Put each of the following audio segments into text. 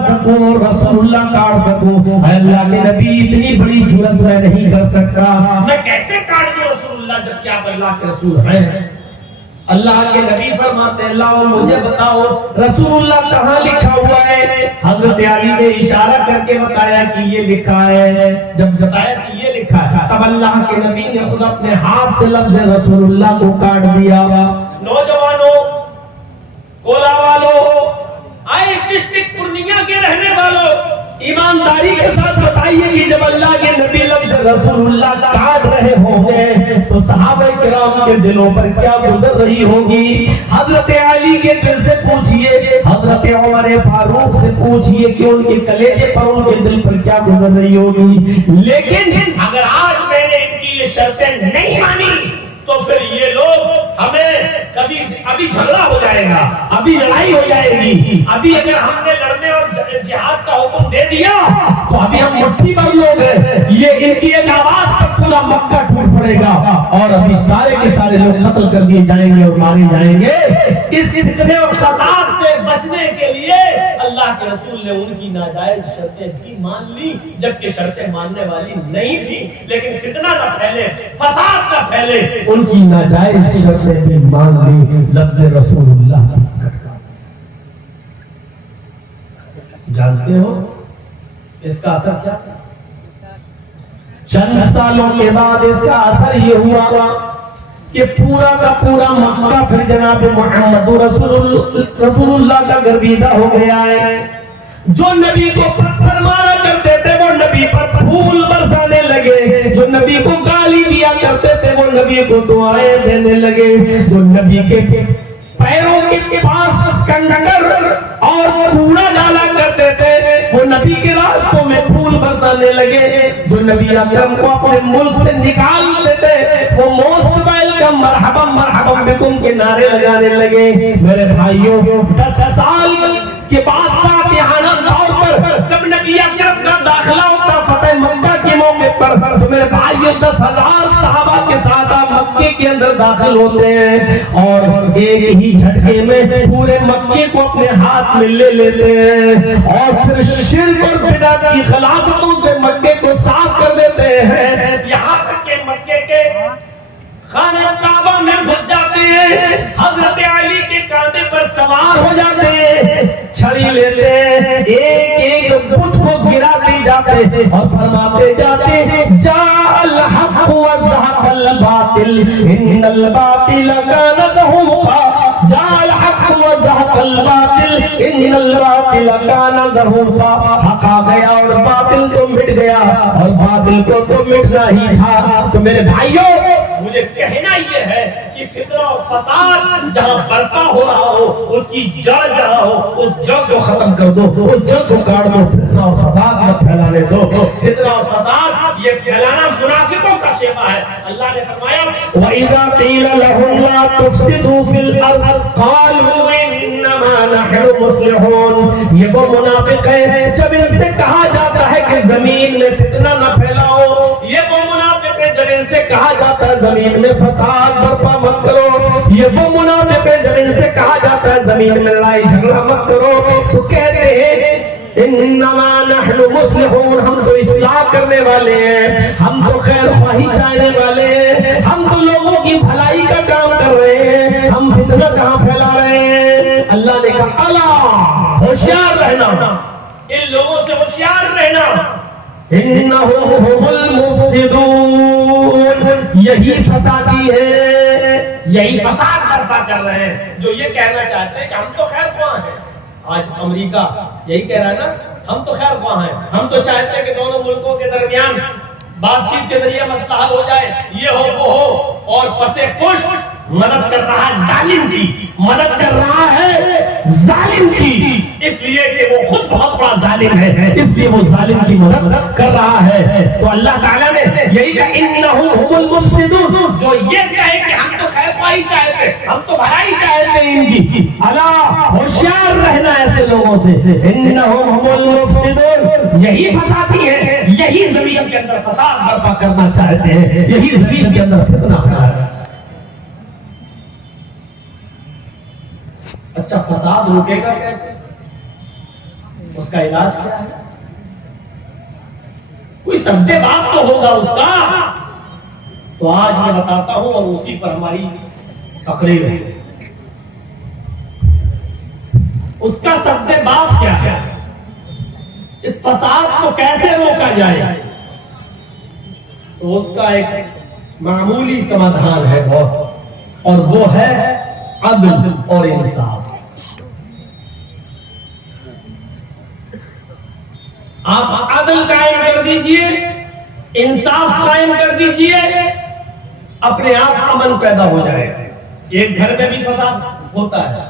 سکوں، رسول اللہ کاٹ سکوں، اے اللہ کے نبی اتنی بڑی جرات میں نہیں کر سکتا، میں کیسے کاٹ دوں رسول اللہ جبکہ آپ اللہ کے رسول ہیں؟ اللہ کے نبی فرماتے ہیں لاؤ مجھے بتاؤ رسول اللہ کہاں لکھا ہوا ہے؟ حضرت علی نے اشارہ کر کے بتایا کہ یہ لکھا ہے، جب بتایا کہ یہ لکھا ہے تب اللہ کے نبی نے خود اپنے ہاتھ سے لفظ رسول اللہ کو کاٹ دیا۔ نوجوانوں، کولا والوں، آئے ڈسٹرکٹ پورنیا کے رہنے والوں، ایمانداری کے ساتھ بتائیے کہ جب اللہ کے نبی لفظ رسول اللہ کاٹ رہے ہوں گے تو صحابہ کرام کے دلوں پر کیا گزر رہی ہوگی؟ حضرت علی کے دل سے پوچھئے، حضرت عمر فاروق سے پوچھئے کہ ان کے کلیجے پر ان کے دل پر کیا گزر رہی ہوگی۔ لیکن اگر آج میں نے ان کی یہ شرطیں نہیں مانی تو پھر یہ لوگ ہمیں کبھی ابھی جھگڑا ہو جائے گا، ابھی لڑائی ہو جائے گی، ابھی اگر ہم نے لڑنے اور جہاد کا حکم دے دیا تو ابھی ہم مٹھی بھر لوگ ہیں، یہ ان کی ایک آواز پر پورا مکہ ٹوٹ پڑے گا اور ابھی سارے کے سارے لوگ قتل کر دیے جائیں گے اور مارے جائیں گے۔ اس فتنے اور فساد سے بچنے کے لیے اللہ کے رسول نے ان کی ناجائز شرطیں بھی مان لی، جبکہ شرطیں ماننے والی نہیں تھی، لیکن فتنہ نہ پھیلے، فساد نہ پھیلے، ان کی ناجائز شرطیں بھی مان لی، لفظ رسول اللہ۔ جانتے ہو اس کا اثر کیا؟ چند سالوں کے بعد اس کا اثر یہ ہوا کہ پورا کا پورا مکہ پھر جناب محمد رسول اللہ کا گرویدہ ہو گیا ہے۔ جو نبی کو پتھر مارا کرتے تھے وہ نبی پر پھول برسانے لگے، جو نبی کو گالی دیا کرتے تھے وہ نبی کو دعائیں دینے لگے، جو نبی کے پیروں کے پاس کنکر اور کوڑا ڈالا کرتے تھے وہ نبی کے راستوں میں پھول برسانے لگے، جو نبی اکرم کو اپنے ملک سے نکال دیتے وہ موسٹ ویلکم مرحبا مرحبا بکم کے نعرے لگانے لگے۔ میرے بھائیوں، 10 سال کے بعد فاتحانہ طور پر جب نبی اکرم کا داخلہ ہوتا فتح مکہ کے موقع پر تو میرے بھائیوں 10,000 صحابہ کے ساتھ آپ مکے کے اندر داخل ہوتے ہیں اور ایک ہی جھٹکے میں پورے مکے کو اپنے ہاتھ میں لے لیتے ہیں اور پھر شرک اور بدعت کی خلاقتوں سے مکے کو صاف کر دیتے ہیں، یہاں تک کہ مکے کے خانہ کعبہ میں گھس جاتے ہیں، حضرت علی کے کاندھے پر سوار ہو جاتے ہیں، چھڑی لیتے ہیں، ایک ایک بت کو گراتے جاتے ہیں اور فرماتے جاتے ہیں جاء الحق وزهق الباطل ان الباطل كان زهوقا، جاء الحق وزهق الباطل ان الباطل كان زهوقا، حق آ گیا اور باطل تو مٹ گیا اور باطل کو تو مٹنا ہی تھا۔ تو میرے بھائیوں، مجھے کہنا یہ ہے کہ فتنہ و فساد جہاں برپا ہو رہا ہو اس کی جڑ جہاں ہو اس جڑ کو ختم کر دو، اس جڑ کو کاٹ دو، فتنہ و فساد مت پھیلانے دو۔ فتنہ و فساد یہ پھیلانا منافقوں کا شیوا ہے۔ اللہ نے فرمایا وَإِذَا قِيلَ لَهُمْ لَا تُفْسِدُوا فِي الْأَرْضِ قَالُوا إِنَّمَا نَحْنُ مُصْلِحُونَ، یہ وہ منافق ہے جب ان سے کہا جاتا ہے کہ زمین میں فتنہ نہ پھیلاؤ، یہ وہ منافق ہے جب ان سے کہا جاتا ہے زمین میں فساد برپا مت کرو، یہ وہ منافق ہے جب ان سے کہا جاتا ہے زمین میں لڑائی جھگڑا مت کرو تو کہتے ہیں انما نحن مصلحون، ہم تو اصلاح کرنے والے ہیں، ہم تو خیر خواہی چاہنے والے ہیں، ہم تو لوگوں کی بھلائی کا کام کر رہے ہیں، ہم فتنہ کہاں پھیلا رہے ہیں۔ اللہ نے کہا الا، ہوشیار رہنا، ان لوگوں سے ہوشیار رہنا، انہم هم المفسدون، یہی فسادی ہے، یہی فساد برپا کر رہے ہیں، جو یہ کہنا چاہتے ہیں کہ ہم تو خیر خواہ ہیں۔ آج امریکہ یہی کہہ رہا ہے نا، ہم تو خیر خواہ ہیں، ہم تو چاہتے ہیں کہ دونوں ملکوں کے درمیان بات چیت کے ذریعے مسئلہ حل ہو جائے، یہ ہو وہ ہو، اور پسے پش مدد کر رہا ہے ظالم کی، مدد کر رہا ہے ظالم کی، اس لیے کہ وہ خود بہت بڑا ظالم ہے، اس لیے وہ ظالم کی مدد کر رہا ہے۔ تو اللہ تعالیٰ نے یہی کہا انہم هم المفسدون، جو یہ کہے کہ ہم تو خیر خواہی چاہتے ہیں، ہم تو بھلائی چاہتے ہیں ان کی، الا، ہوشیار رہنا ایسے لوگوں سے، انہم هم المفسدون، یہی فسادی ہے، یہی زمین کے اندر فساد برپا کرنا چاہتے ہیں، یہی زمین کے اندر فتنہ پھیلانا چاہتے ہیں۔ اچھا فساد روکے گا کیسے؟ اس کا علاج کیا ہے؟ کوئی سد بات تو ہوگا اس کا. تو آج میں بتاتا ہوں اور اسی پر ہماری تقریر ہے. اس کا سد بات کیا ہے؟ اس فساد کو کیسے روکا جائے؟ تو اس کا ایک معمولی سمادھان ہے بہت، اور وہ ہے عدل اور انصاف. آپ عدل قائم کر دیجئے، انصاف قائم کر دیجئے، اپنے آپ امن پیدا ہو جائے گا. ایک گھر میں بھی فساد ہوتا ہے،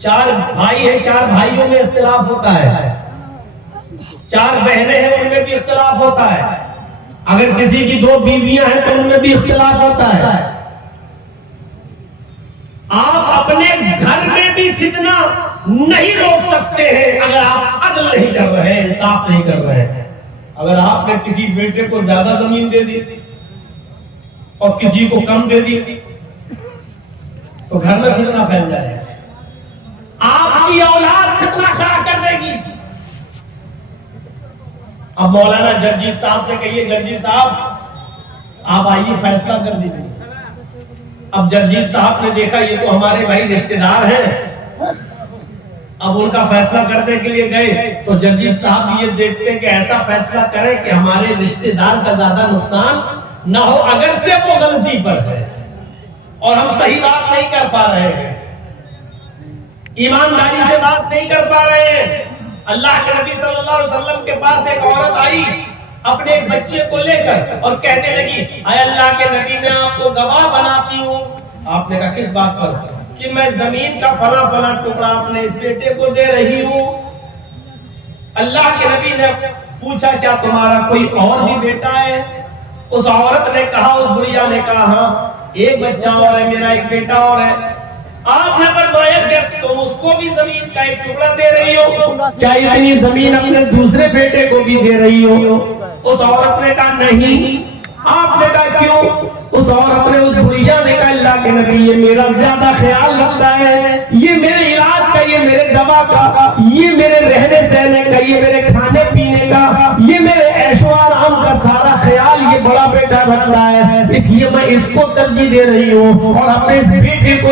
4 بھائی ہیں، 4 بھائیوں میں اختلاف ہوتا ہے، 4 بہنیں ہیں ان میں بھی اختلاف ہوتا ہے، اگر کسی کی 2 بیویاں ہیں تو ان میں بھی اختلاف ہوتا ہے. آپ اپنے گھر میں بھی فتنہ نہیں روک سکتے ہیں اگر آپ عدل نہیں کر رہے ہیں، انصاف نہیں کر رہے ہیں. اگر آپ نے کسی بیٹے کو زیادہ زمین دے دی اور کسی کو کم دے دی تو گھر میں فتنہ پھیل جائے گا. آپ کی اولاد فتنہ کھڑا کر دے گی. اب مولانا جرجی صاحب سے کہیے، جرجی صاحب آپ آئیے فیصلہ کر دیجیے. اب جرجی صاحب نے دیکھا یہ تو ہمارے بھائی رشتہ دار ہیں، اب ان کا فیصلہ کرنے کے لیے گئے تو جرجی صاحب یہ دیکھتے کہ ایسا فیصلہ کرے کہ ہمارے رشتہ دار کا زیادہ نقصان نہ ہو، اگرچہ وہ غلطی پر ہے اور ہم صحیح بات نہیں کر پا رہے ہیں، ایمانداری سے بات نہیں کر پا رہے ہیں. اللہ کے نبی صلی اللہ علیہ وسلم کے پاس ایک عورت آئی اپنے ایک بچے کو لے کر اور کہنے لگی، اے اللہ کے نبی میں آپ کو گواہ بناتی ہوں. آپ نے کہا کس بات پر؟ کہ میں زمین کا فلاں فلاں ٹکڑا اپنے اس بیٹے کو دے رہی ہوں. اللہ کے نبی نے پوچھا کیا تمہارا کوئی اور بھی بیٹا ہے؟ اس عورت نے کہا، اس بڑھیا نے کہا ہاں ایک بچہ اور ہے، میرا ایک بیٹا اور ہے. آپ نے فرمایا کہ تم اس کو بھی زمین کا ایک ٹکڑا دے رہی ہو، کیا اتنی زمین اپنے دوسرے بیٹے کو بھی دے رہی ہو؟ اس عورت نے کہا نہیں. آپ نے کہا کیوں؟ اس عورت نے، اس بڑھیا نے کہا اللہ کے نبی یہ میرا زیادہ خیال رکھتا ہے، یہ میرے علاج کا، یہ میرے دوا کا، یہ میرے رہنے سہنے کا، یہ میرے کھانے پینے کا، یہ میرے عیش و آرام کا سارا خیال یہ بڑا بیٹا رکھتا ہے، اس لیے میں اس کو ترجیح دے رہی ہوں اور اپنے اس بیٹے کو